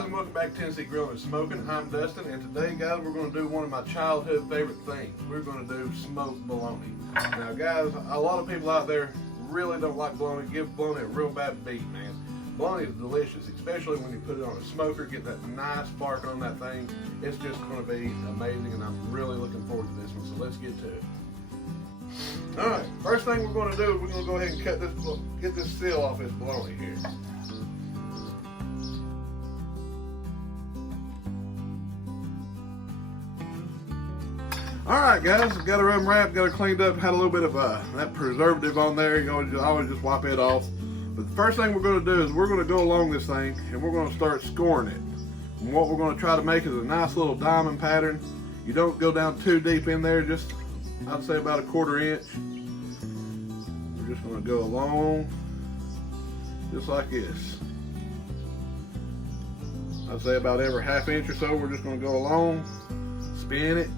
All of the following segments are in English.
guys, and welcome back to Tennessee Grillin and Smokin. I'm Dustin, and today, guys, we're going to do one of my childhood favorite things. We're going to do smoked bologna. Now, guys, a lot of people out there really don't like bologna. Give bologna a real bad beat, man. Bologna is delicious, especially when you put it on a smoker, get that nice spark on that thing. It's just going to be amazing, and I'm really looking forward to this one, so let's get to it. Alright, first thing we're going to do is we're going to go ahead and get this seal off this bologna here. Alright guys, got her unwrapped, got her cleaned up, had a little bit of that preservative on there. You always just wipe it off. But the first thing we're going to do is we're going to go along this thing and we're going to start scoring it. And what we're going to try to make is a nice little diamond pattern. You don't go down too deep in there, just I'd say about a 1/4 inch. We're just going to go along just like this. I'd say about every 1/2 inch or so we're just going to go along, spin it.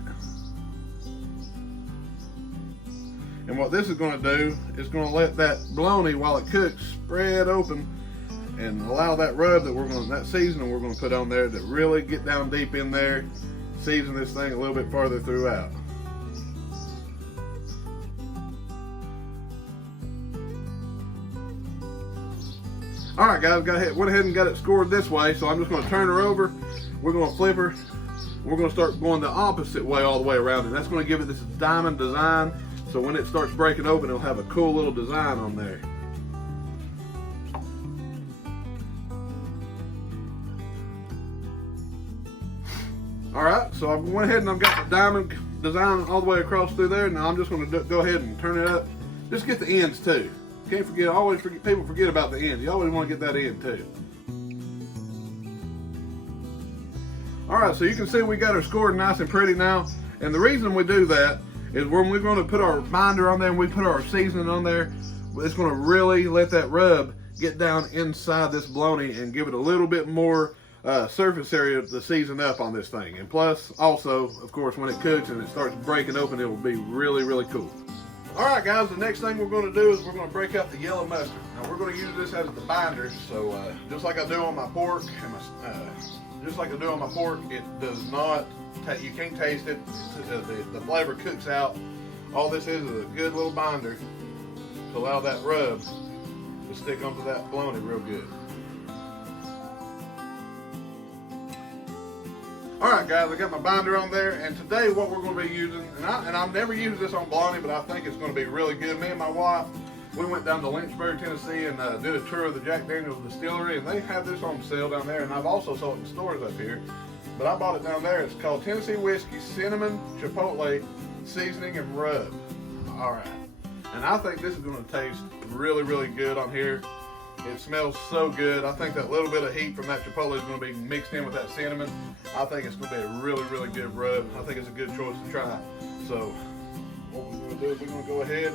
And what this is going to do is going to let that bologna, while it cooks, spread open and allow that rub that seasoning we're going to put on there to really get down deep in there, season this thing a little bit farther throughout. Alright guys, went ahead and got it scored this way, so I'm just going to turn her over. We're going to flip her. We're going to start going the opposite way all the way around, and that's going to give it this diamond design. So when it starts breaking open, it'll have a cool little design on there. Alright, so I went ahead and I've got the diamond design all the way across through there. Now I'm just going to go ahead and turn it up. Just get the ends too. Can't forget, people forget about the ends. You always want to get that end too. Alright, so you can see we got her scored nice and pretty now. And the reason we do that is when we're going to put our binder on there and we put our seasoning on there, it's going to really let that rub get down inside this bologna and give it a little bit more surface area to season up on this thing. And plus, also, of course, when it cooks and it starts breaking open, it will be really, really cool. Alright guys, the next thing we're going to do is we're going to break out the yellow mustard. Now we're going to use this as the binder, so just like I do on my pork, it does not, you can't taste it. The flavor cooks out. All this is a good little binder to allow that rub to stick onto that bologna real good. Alright guys, I got my binder on there, and today what we're going to be using, and I've never used this on bologna, but I think it's going to be really good. Me and my wife, we went down to Lynchburg, Tennessee, and did a tour of the Jack Daniel's distillery, and they have this on sale down there, and I've also sold it in stores up here. But I bought it down there. It's called Tennessee Whiskey Cinnamon Chipotle Seasoning and Rub. Alright. And I think this is going to taste really, really good on here. It smells so good. I think that little bit of heat from that chipotle is going to be mixed in with that cinnamon. I think it's going to be a really, really good rub. I think it's a good choice to try. So what we're going to do is we're going to go ahead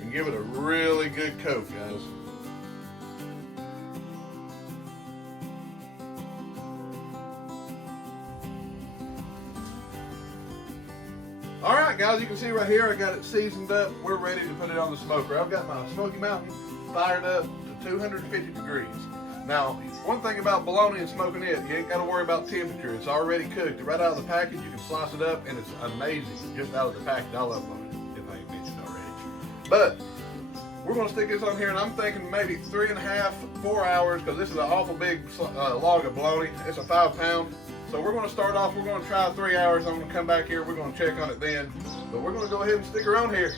and give it a really good coat, guys. Alright guys, you can see right here I got it seasoned up. We're ready to put it on the smoker. I've got my Smoky Mountain fired up to 250 degrees. Now, one thing about bologna and smoking it, you ain't got to worry about temperature. It's already cooked. Right out of the package, you can slice it up, and it's amazing just out of the package. I love bologna, if I ain't mentioned already. But we're going to stick this on here, and I'm thinking maybe 3.5, 4 hours, because this is an awful big log of bologna. It's a 5 pound. So we're going to start off, we're going to try 3 hours. I'm going to come back here, we're going to check on it then. But we're going to go ahead and stick her on here.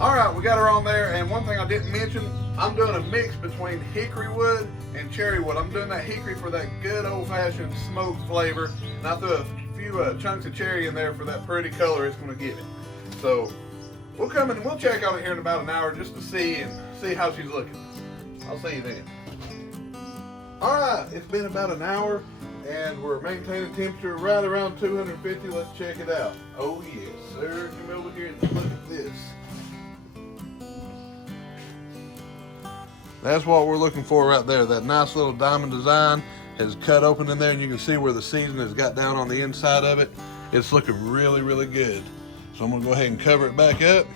Alright, we got her on there, and one thing I didn't mention, I'm doing a mix between hickory wood and cherry wood. I'm doing that hickory for that good old-fashioned smoke flavor, and I threw a few chunks of cherry in there for that pretty color it's going to give it. So we'll come in and we'll check on it here in about an hour just to see how she's looking. I'll see you then. Alright, it's been about an hour and we're maintaining temperature right around 250. Let's check it out. Oh yes, sir. Come over here and look at this. That's what we're looking for right there. That nice little diamond design has cut open in there, and you can see where the season has got down on the inside of it. It's looking really, really good. So I'm gonna go ahead and cover it back up.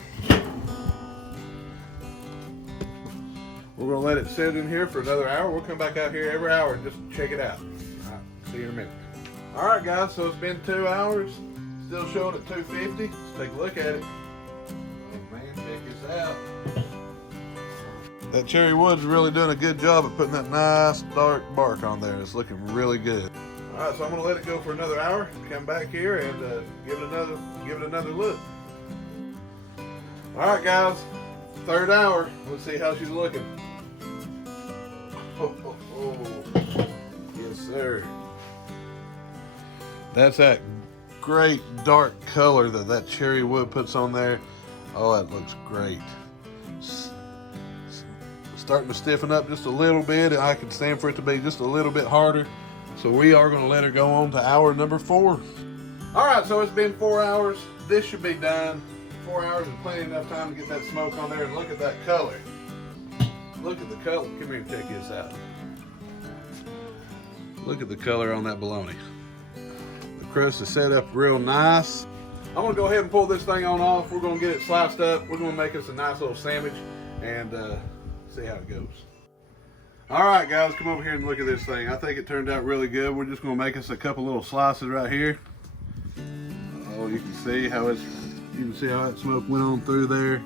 We're gonna let it sit in here for another hour. We'll come back out here every hour and just check it out. All right, see you in a minute. All right, guys, so it's been 2 hours. Still showing at 250. Let's take a look at it. Oh man, check this out. That cherry wood's really doing a good job of putting that nice dark bark on there. It's looking really good. All right, so I'm gonna let it go for another hour. Come back here and give it another look. All right, guys, 3rd hour. Let's see how she's looking. Yes, sir. That's that great dark color that cherry wood puts on there. Oh, that looks great. Starting to stiffen up just a little bit. I can stand for it to be just a little bit harder. So we are going to let her go on to hour number 4. All right, so it's been 4 hours. This should be done. 4 hours is plenty enough time to get that smoke on there. And look at that color. Look at the color. Come here and check this out. Look at the color on that bologna. The crust is set up real nice. I'm going to go ahead and pull this thing on off. We're going to get it sliced up. We're going to make us a nice little sandwich and see how it goes. All right, guys, come over here and look at this thing. I think it turned out really good. We're just going to make us a couple little slices right here. Oh, you can see how that smoke went on through there.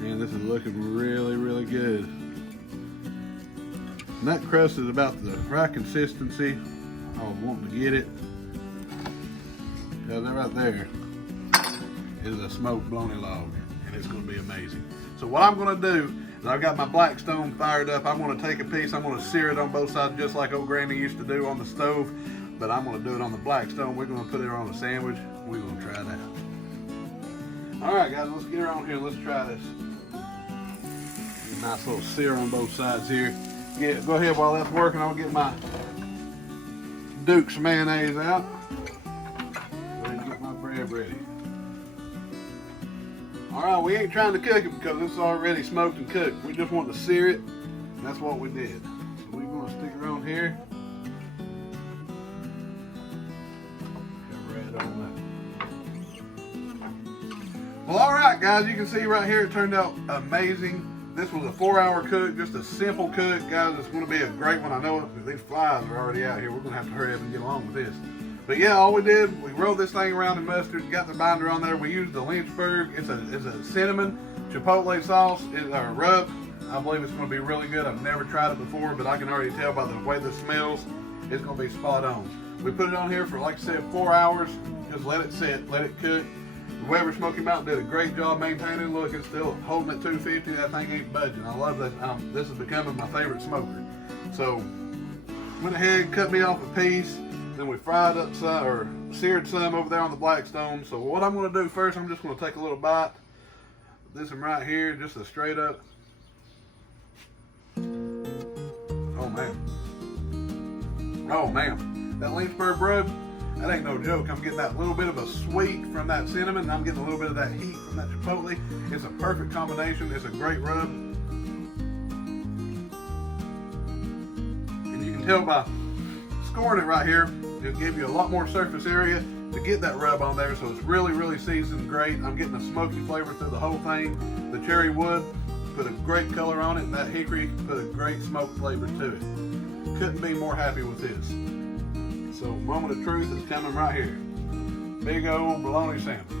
Man, this is looking really, really good. And that crust is about the right consistency I was wanting to get it. Because that right there is a smoked bologna log, and it's going to be amazing. So what I'm going to do is I've got my black stone fired up. I'm going to take a piece, I'm going to sear it on both sides just like old Granny used to do on the stove. But I'm going to do it on the black stone. We're going to put it on a sandwich. We're going to try it out. All right, guys, let's get her on here. Let's try this. Nice little sear on both sides here. Go ahead while that's working. I'll get my Duke's mayonnaise out. Go ahead and get my bread ready. All right, we ain't trying to cook it because it's already smoked and cooked. We just want to sear it, and that's what we did. So we're going to stick her on here. Cover it on that. Well, all right, guys, you can see right here it turned out amazing. This was a 4-hour cook, just a simple cook. Guys, it's going to be a great one. I know these flies are already out here. We're going to have to hurry up and get along with this. But yeah, all we did, we rolled this thing around in mustard, got the binder on there. We used the Lynchburg. It's a cinnamon chipotle sauce. It's a rub. I believe it's going to be really good. I've never tried it before, but I can already tell by the way this smells, it's going to be spot on. We put it on here for, like I said, 4 hours. Just let it sit, let it cook. The Weber Smoky Mountain did a great job maintaining. Look, it's still holding at 250. That thing ain't budging. I love that. This is becoming my favorite smoker. So, went ahead, cut me off a piece. Then we fried up some, or seared some over there on the Blackstone. So what I'm going to do first, I'm just going to take a little bite. This one right here, just a straight up. Oh man. Oh man. That Lynchburg rub, that ain't no joke. I'm getting that little bit of a sweet from that cinnamon, and I'm getting a little bit of that heat from that chipotle. It's a perfect combination. It's a great rub. And you can tell by scoring it right here, it'll give you a lot more surface area to get that rub on there, so it's really, really seasoned great. I'm getting a smoky flavor through the whole thing. The cherry wood put a great color on it, and that hickory put a great smoke flavor to it. Couldn't be more happy with this. So moment of truth is coming right here. Big old bologna sandwich.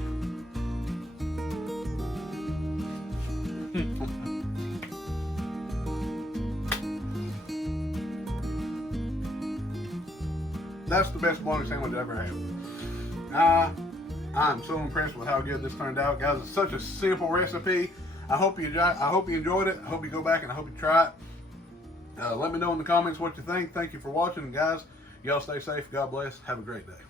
That's the best bologna sandwich I've ever had. I'm so impressed with how good this turned out, guys. It's such a simple recipe. I hope you enjoyed it. I hope you go back and I hope you try it. Let me know in the comments what you think. Thank you for watching, guys. Y'all stay safe. God bless. Have a great day.